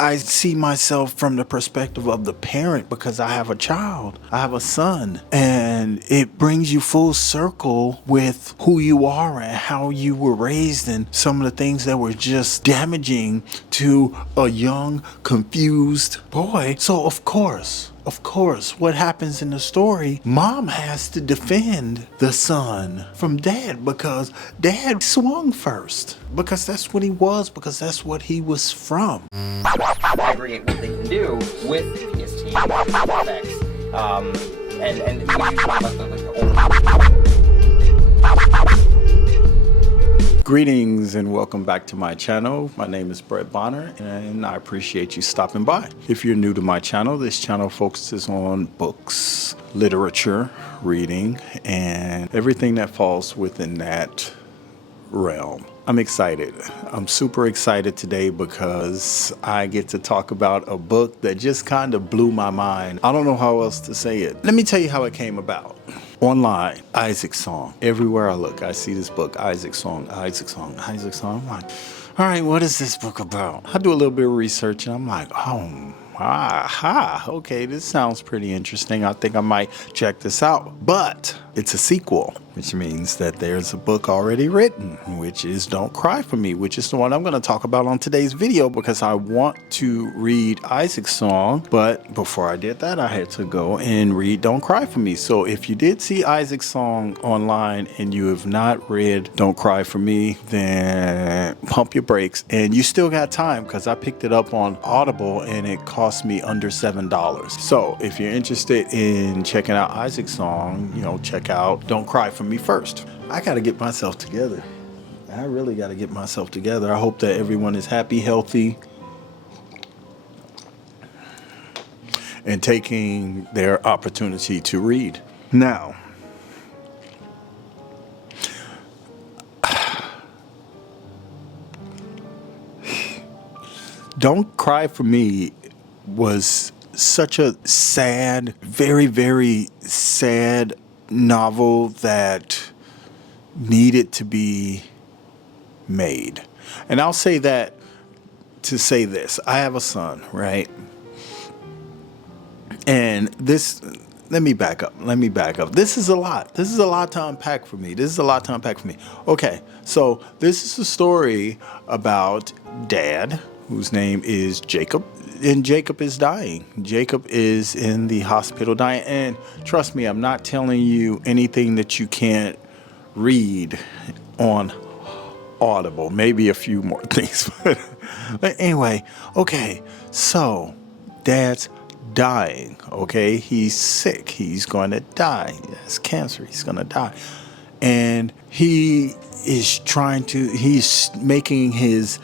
I see myself from the perspective of the parent because I have a child, I have a son, and it brings you full circle with who you are and how you were raised and some of the things that were just damaging to a young, confused boy. So of course, what happens in the story, mom has to defend the son from dad because dad swung first. Because that's what he was, because that's what he was from. Aggregate what they can do with PTSD effects. And we talk about the Greetings and welcome back to my channel. My name is Brett Bonner and I appreciate you stopping by. If you're new to my channel, this channel focuses on books, literature, reading, and everything that falls within that realm. I'm excited. I'm super excited today because I get to talk about a book that just kind of blew my mind. I don't know how else to say it. Let me tell you how it came about. Online, Isaac Song. Everywhere I look, I see this book, Isaac Song, Isaac Song, Isaac Song. I'm like, all right, what is this book about? I do a little bit of research and I'm like, okay, this sounds pretty interesting. I think I might check this out. But it's a sequel, which means that there's a book already written, which is Don't Cry For Me, which is the one I'm going to talk about on today's video because I want to read Isaac's Song. But before I did that, I had to go and read Don't Cry For Me. So if you did see Isaac's Song online and you have not read Don't Cry For Me, then pump your brakes. And you still got time because I picked it up on Audible and it cost me under $7. So if you're interested in checking out Isaac's Song, check out Don't Cry For Me first. I got to get myself together. I really got to get myself together. I hope that everyone is happy, healthy, and taking their opportunity to read. Now, Don't Cry For Me was such a sad, very, very sad novel that needed to be made. And I'll say that to say this. I have a son, right? And this, let me back up. This is a lot. This is a lot to unpack for me. Okay, so this is a story about dad, whose name is Jacob. And Jacob is dying. Jacob is in the hospital dying. And trust me, I'm not telling you anything that you can't read on Audible. Maybe a few more things. But anyway, okay. So dad's dying. Okay. He's sick. He's going to die. He has cancer. He's going to die. And he is he's making his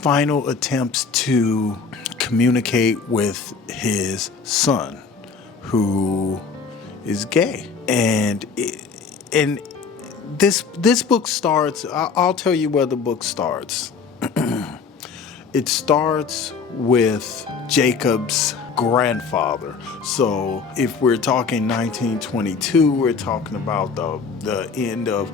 final attempts to communicate with his son, who is gay. And this book starts, I'll tell you where the book starts. It starts with Jacob's grandfather. So if we're talking 1922, we're talking about the end of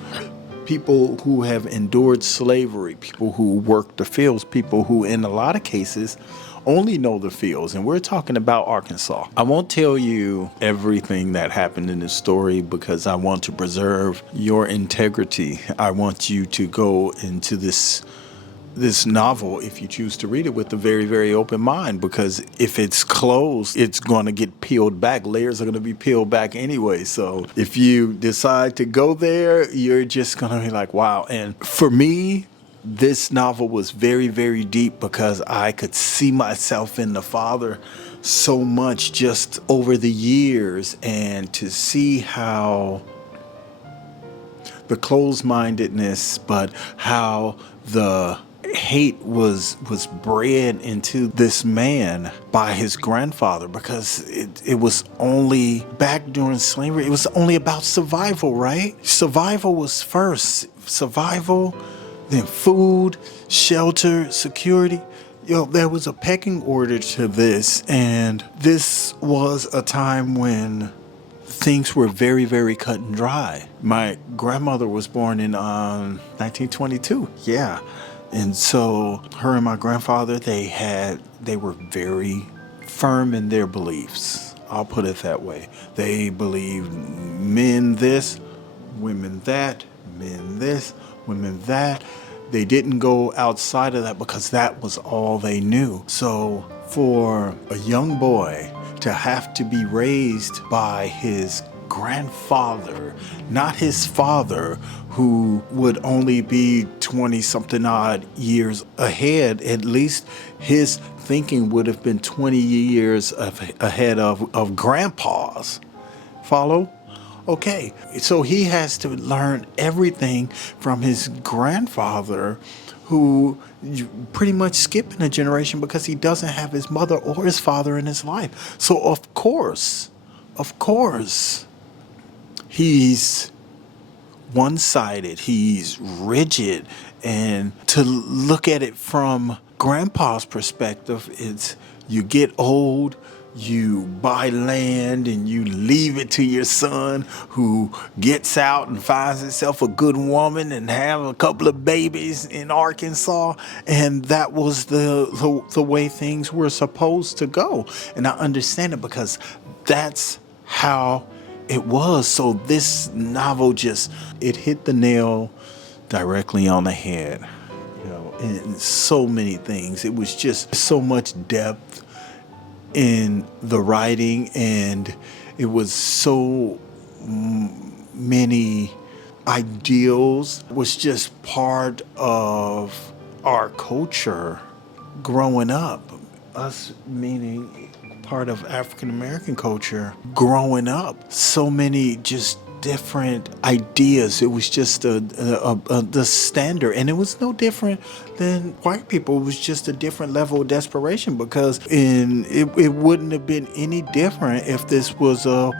people who have endured slavery, people who work the fields, people who in a lot of cases only know the fields. And we're talking about Arkansas. I won't tell you everything that happened in this story because I want to preserve your integrity. I want you to go into this novel, if you choose to read it, with a very, very open mind, because if it's closed, it's going to get peeled back. Layers are going to be peeled back anyway. So if you decide to go there, you're just going to be like, wow. And for me, this novel was very, very deep because I could see myself in the father so much just over the years, and to see how the closed-mindedness, but how the hate was bred into this man by his grandfather, because it was only back during slavery, it was only about survival, right? Survival was first. Survival, then food, shelter, security. There was a pecking order to this, and this was a time when things were very, very cut and dry. My grandmother was born in 1922. Yeah. And so her and my grandfather, they were very firm in their beliefs. I'll put it that way. They believed men this, women that, men this, women that. They didn't go outside of that because that was all they knew. So for a young boy to have to be raised by his grandfather, not his father, who would only be 20 something odd years ahead, at least his thinking would have been 20 years ahead of grandpa's. Follow? Okay, so he has to learn everything from his grandfather, who pretty much skipping a generation because he doesn't have his mother or his father in his life. So of course, he's one-sided, he's rigid. And to look at it from grandpa's perspective, it's you get old, you buy land and you leave it to your son, who gets out and finds himself a good woman and have a couple of babies in Arkansas. And that was the way things were supposed to go. And I understand it because that's how it was. So this novel it hit the nail directly on the head, in so many things. It was just so much depth in the writing, and it was so many ideals. It was just part of our culture growing up, us meaning part of African American culture growing up. So many just different ideas. It was just the standard, and it was no different than white people. It was just a different level of desperation, because it wouldn't have been any different if this was a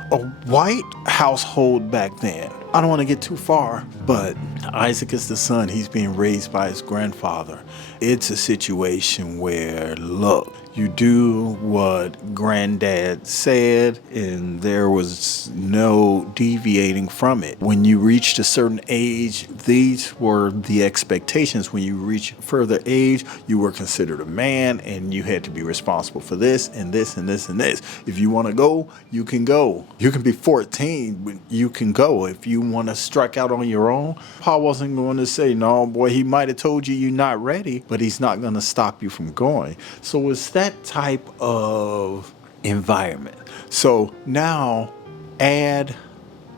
white household back then. I don't want to get too far, but Isaac is the son. He's being raised by his grandfather. It's a situation where, look, you do what granddad said, and there was no deviating from it. When you reached a certain age, these were the expectations. When you reach further age, you were considered a man, and you had to be responsible for this and this and this and this. If you want to go, you can go. You can be 14, but you can go. If you want to strike out on your own, Paul wasn't going to say, no, boy, he might have told you you're not ready, but he's not going to stop you from going. So it's that type of environment. So now add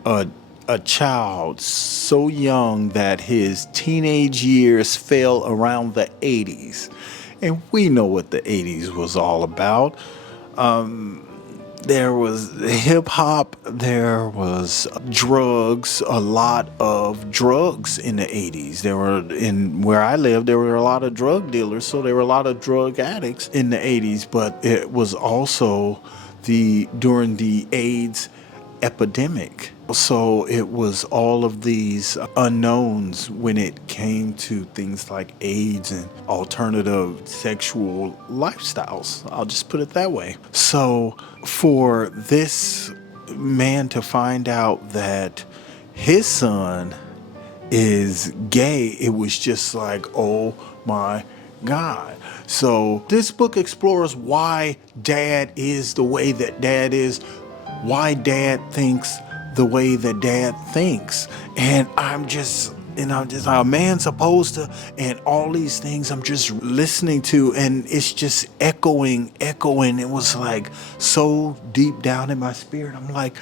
a child so young that his teenage years fell around the 80s. And we know what the 80s was all about. There was hip hop, there was drugs, a lot of drugs in the 80s. There were, in where I lived, there were a lot of drug dealers, so there were a lot of drug addicts in the 80s, but it was also during the AIDS epidemic. So it was all of these unknowns when it came to things like AIDS and alternative sexual lifestyles. I'll just put it that way. So for this man to find out that his son is gay, it was just like, oh my God. So this book explores why dad is the way that dad is, why dad thinks the way that dad thinks. And I'm just a man supposed to, and all these things I'm just listening to, and it's just echoing. It was like so deep down in my spirit. I'm like,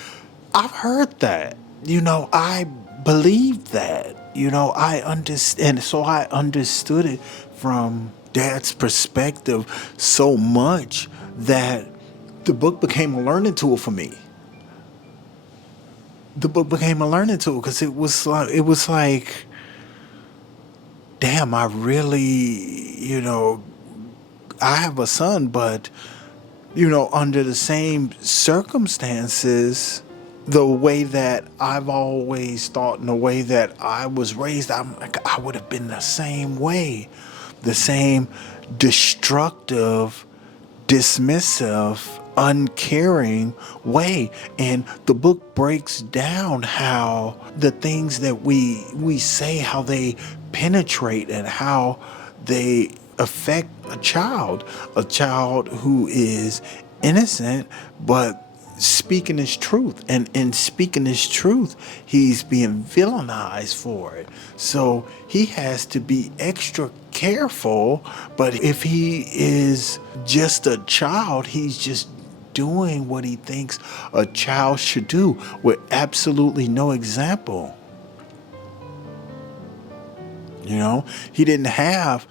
I've heard that. I believe that. I understand. So I understood it from dad's perspective so much that the book became a learning tool for me. The book became a learning tool because it was like, damn, I really, I have a son, but, under the same circumstances, the way that I've always thought and the way that I was raised, I would have been the same way, the same destructive, dismissive, uncaring way. And the book breaks down how the things that we say, how they penetrate, and how they affect a child who is innocent, but speaking his truth. And in speaking his truth, he's being villainized for it. So he has to be extra careful. But if he is just a child, he's just doing what he thinks a child should do with absolutely no example. You know, he didn't have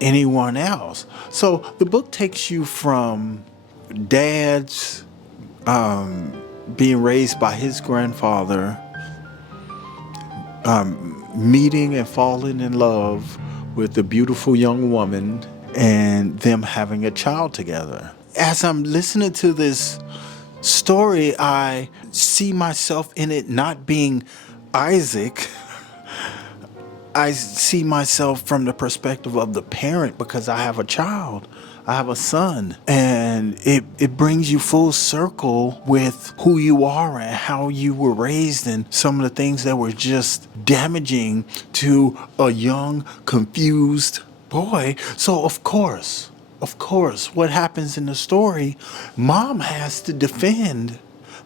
anyone else. So the book takes you from dad's being raised by his grandfather, meeting and falling in love with a beautiful young woman, and them having a child together. As I'm listening to this story, I see myself in it not being Isaac. I see myself from the perspective of the parent because I have a child. I have a son. And it brings you full circle with who you are and how you were raised and some of the things that were just damaging to a young, confused boy. So of course, what happens in the story, mom has to defend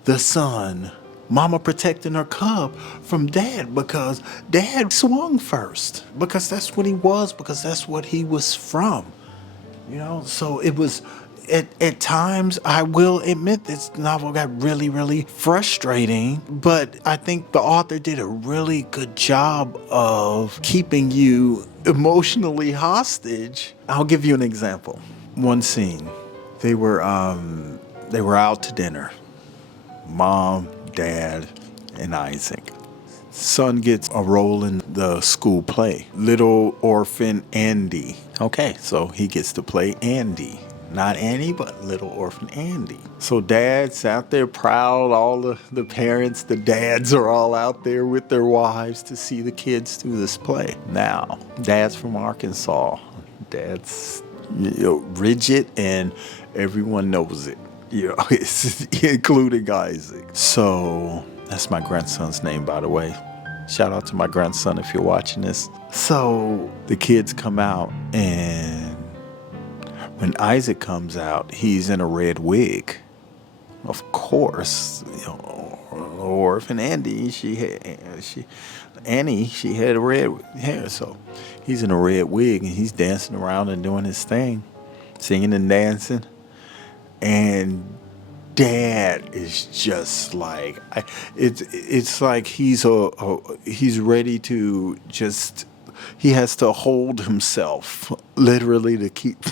the son. Mama protecting her cub from dad because dad swung first. Because that's what he was, because that's what he was from. You know, so it was, at times, I will admit this novel got really, really frustrating, but I think the author did a really good job of keeping you emotionally hostage. I'll give you an example. One scene, they were out to dinner. Mom, Dad, and Isaac. Son gets a role in the school play, Little Orphan Andy. Okay, so he gets to play Andy. Not Annie, but Little Orphan Andy. So Dad's out there proud. All the parents, the dads are all out there with their wives to see the kids do this play. Now, Dad's from Arkansas. Dad's rigid, and everyone knows it. It's including Isaac. So that's my grandson's name, by the way. Shout out to my grandson if you're watching this. So the kids come out, and when Isaac comes out, he's in a red wig. Of course, Orphan Andy, she had red hair, so he's in a red wig and he's dancing around and doing his thing, singing and dancing. And Dad is just like, it's like he's ready to just, he has to hold himself literally to keep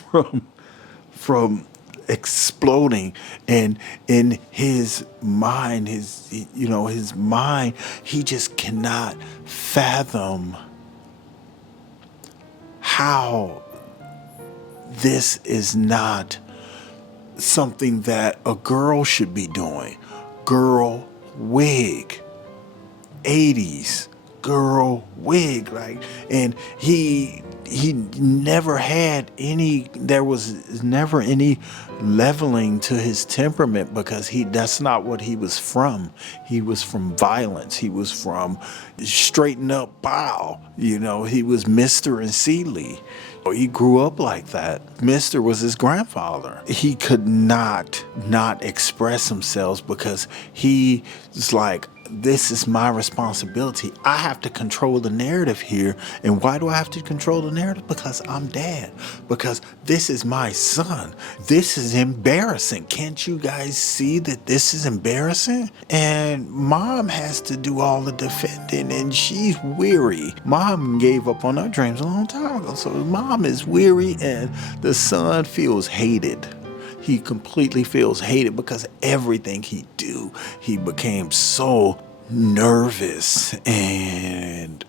from exploding. And in his mind, his mind, he just cannot fathom how this is not something that a girl should be doing. Girl wig. 80s girl wig. And he never had any, there was never any leveling to his temperament because that's not what he was from. He was from violence. He was from straighten up bow. He was Mr. and Seeley. He grew up like that. Mr. was his grandfather. He could not express himself because he was like, this is my responsibility. I have to control the narrative here. And why do I have to control the narrative? Because I'm Dad. Because this is my son. This is embarrassing. Can't you guys see that this is embarrassing? And Mom has to do all the defending, and she's weary. Mom gave up on her dreams a long time ago. So Mom is weary, and the son feels hated. He completely feels hated because everything he do, he became so nervous and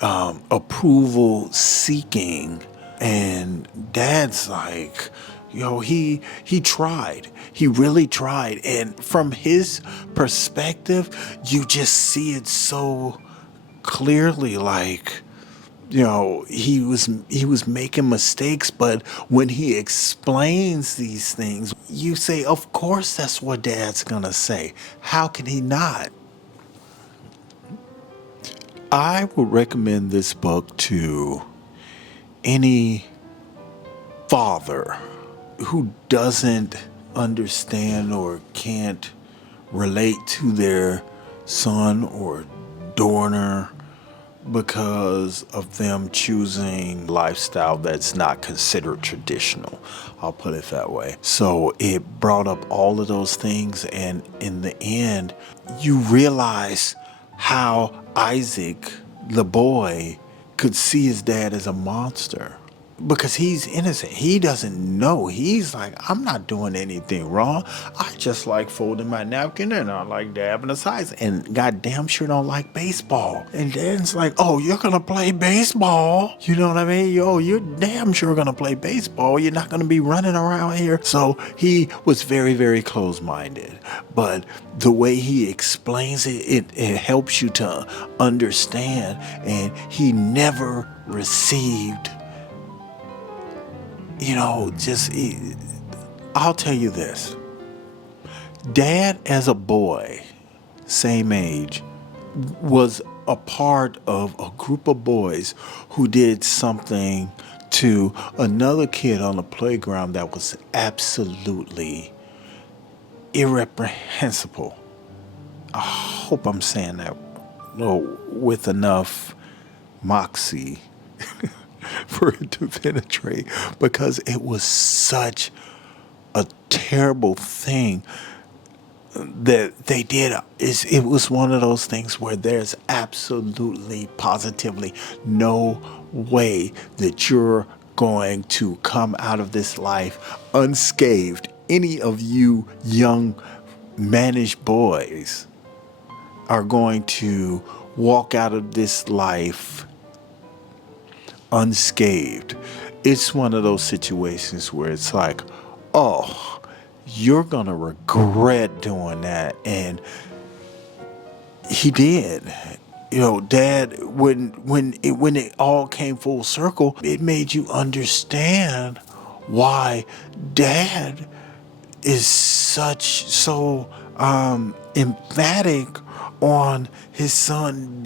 approval seeking. And Dad's like, he tried. He really tried. And from his perspective, you just see it so clearly, like, he was making mistakes, but when he explains these things, you say, of course that's what Dad's gonna say. How can he not? I would recommend this book to any father who doesn't understand or can't relate to their son or daughter because of them choosing a lifestyle that's not considered traditional. I'll put it that way. So it brought up all of those things, and in the end, you realize how Isaac, the boy, could see his dad as a monster. Because he's innocent. He doesn't know. He's like, I'm not doing anything wrong. I just like folding my napkin and I like dabbing the sides. And goddamn sure don't like baseball. And Dad's like, oh, you're going to play baseball? You know what I mean? Yo, you're damn sure going to play baseball. You're not going to be running around here. So he was very, very close-minded. But the way he explains it, it helps you to understand. And he never received, I'll tell you this. Dad, as a boy, same age, was a part of a group of boys who did something to another kid on the playground that was absolutely irreprehensible. I hope I'm saying that with enough moxie for it to penetrate, because it was such a terrible thing that they did. It was one of those things where there's absolutely, positively no way that you're going to come out of this life unscathed. Any of you young managed boys are going to walk out of this life unscathed. It's one of those situations where it's like, oh, you're gonna regret doing that. And he did. Dad, when it all came full circle, it made you understand why Dad is so emphatic on his son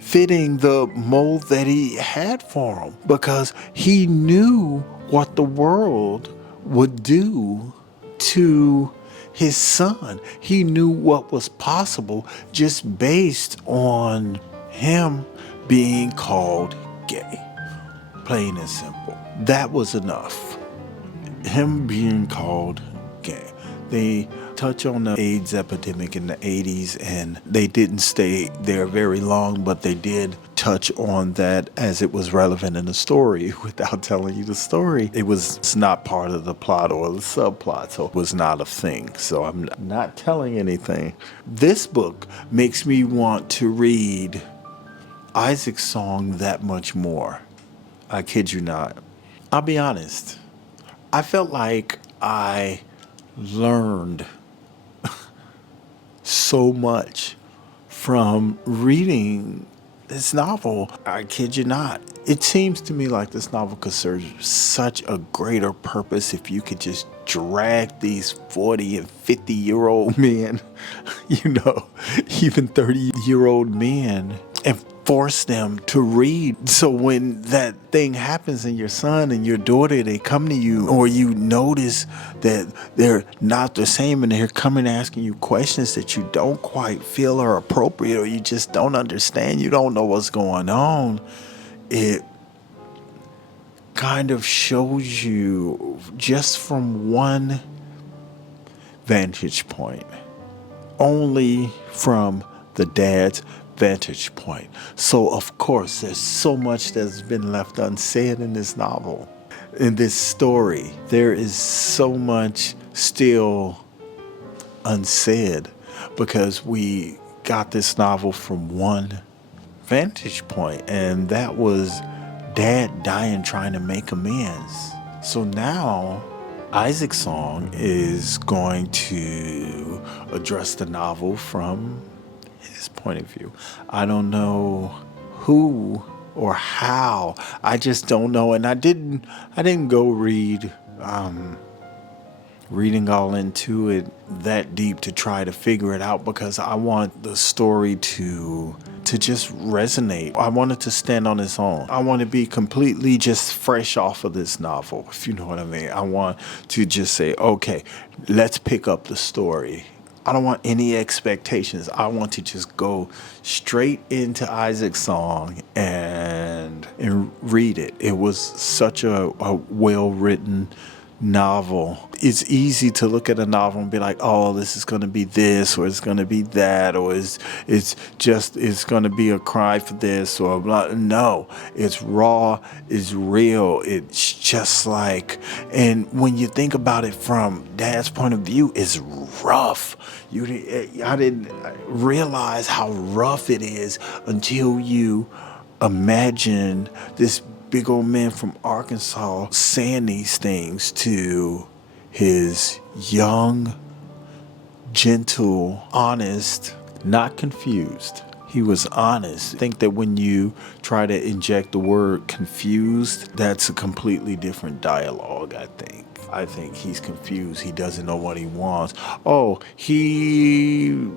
fitting the mold that he had for him, because he knew what the world would do to his son. He knew what was possible just based on him being called gay. Plain and simple. That was enough. Him being called gay. They touch on the AIDS epidemic in the 80s, and they didn't stay there very long, but they did touch on that as it was relevant in the story without telling you the story. It's not part of the plot or the subplot, so it was not a thing. So I'm not telling anything. This book makes me want to read Isaac's song that much more. I kid you not. I'll be honest. I felt like I learned so much from reading this novel. I kid you not. It seems to me like this novel could serve such a greater purpose if you could just drag these 40 and 50-year-old men, even 30-year-old men, and force them to read. So when that thing happens and your son and your daughter, they come to you, or you notice that they're not the same and they're coming asking you questions that you don't quite feel are appropriate, or you just don't understand, you don't know what's going on, it kind of shows you just from one vantage point, only from the dad's vantage point. So of course there's so much that's been left unsaid in this novel, in this story. There is so much still unsaid because we got this novel from one vantage point, and that was Dad dying trying to make amends. So now Isaac's song is going to address the novel from his point of view. I don't know who or how. I just don't know. And I didn't go read reading all into it that deep to try to figure it out, because I want the story to just resonate. I want it to stand on its own. I want to be completely just fresh off of this novel, if you know what I mean. I want to just say, okay, let's pick up the story. I don't want any expectations. I want to just go straight into Isaac's song and read it. It was such a well-written novel. It's easy to look at a novel and be like, oh, this is going to be this, or it's going to be that, or it's going to be a cry for this, or blah. No, it's raw, it's real. It's just like, and when you think about it from Dad's point of view, it's rough. I didn't realize how rough it is until you imagine this big old man from Arkansas saying these things to his young, gentle, honest, not confused. He was honest. I think that when you try to inject the word confused, that's a completely different dialogue, I think he's confused. He doesn't know what he wants. Oh, he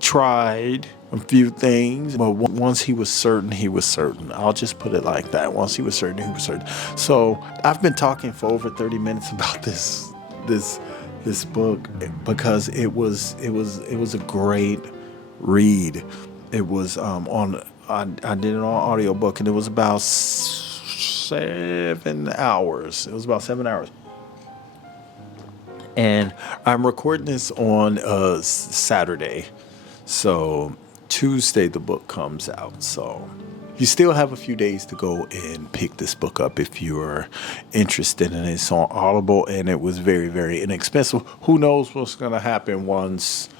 tried a few things, but once he was certain, he was certain. I'll just put it like that. Once he was certain, he was certain. So I've been talking for over 30 minutes about this book because it was a great read. It was I did it on audiobook, and it was about 7 hours. It was about 7 hours. And I'm recording this on Saturday. So Tuesday the book comes out. So you still have a few days to go and pick this book up if you're interested in it. It's on Audible, and it was very, very inexpensive. Who knows what's going to happen once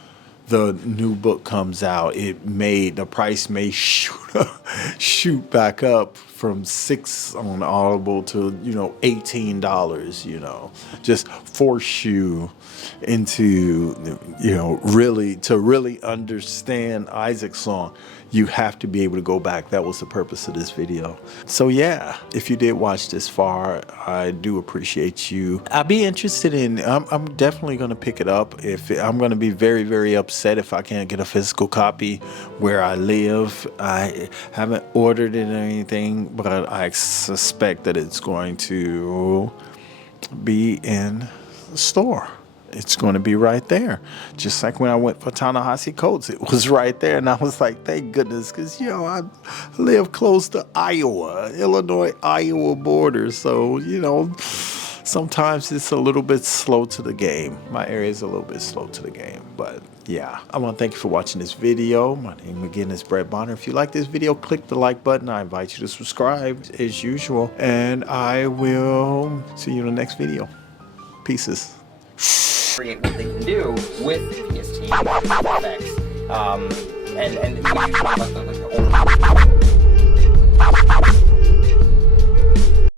the new book comes out? The price may shoot back up from $6 on Audible to $18. Just force you into really understand Isaac's song. You have to be able to go back. That was the purpose of this video. So yeah, if you did watch this far, I do appreciate you. I'd be interested in, I'm definitely going to pick it up. I'm going to be very, very upset if I can't get a physical copy where I live. I haven't ordered it or anything, but I suspect that it's going to be in the store. It's going to be right there. Just like when I went for Ta-Nehisi Coates, it was right there. And I was like, thank goodness, because, I live close to Illinois-Iowa border. So, sometimes it's a little bit slow to the game. My area is a little bit slow to the game. But, yeah, I want to thank you for watching this video. My name again is Brett Bonner. If you like this video, click the like button. I invite you to subscribe as usual. And I will see you in the next video. Pieces. Create what they can do with PS Team effects, and we use like the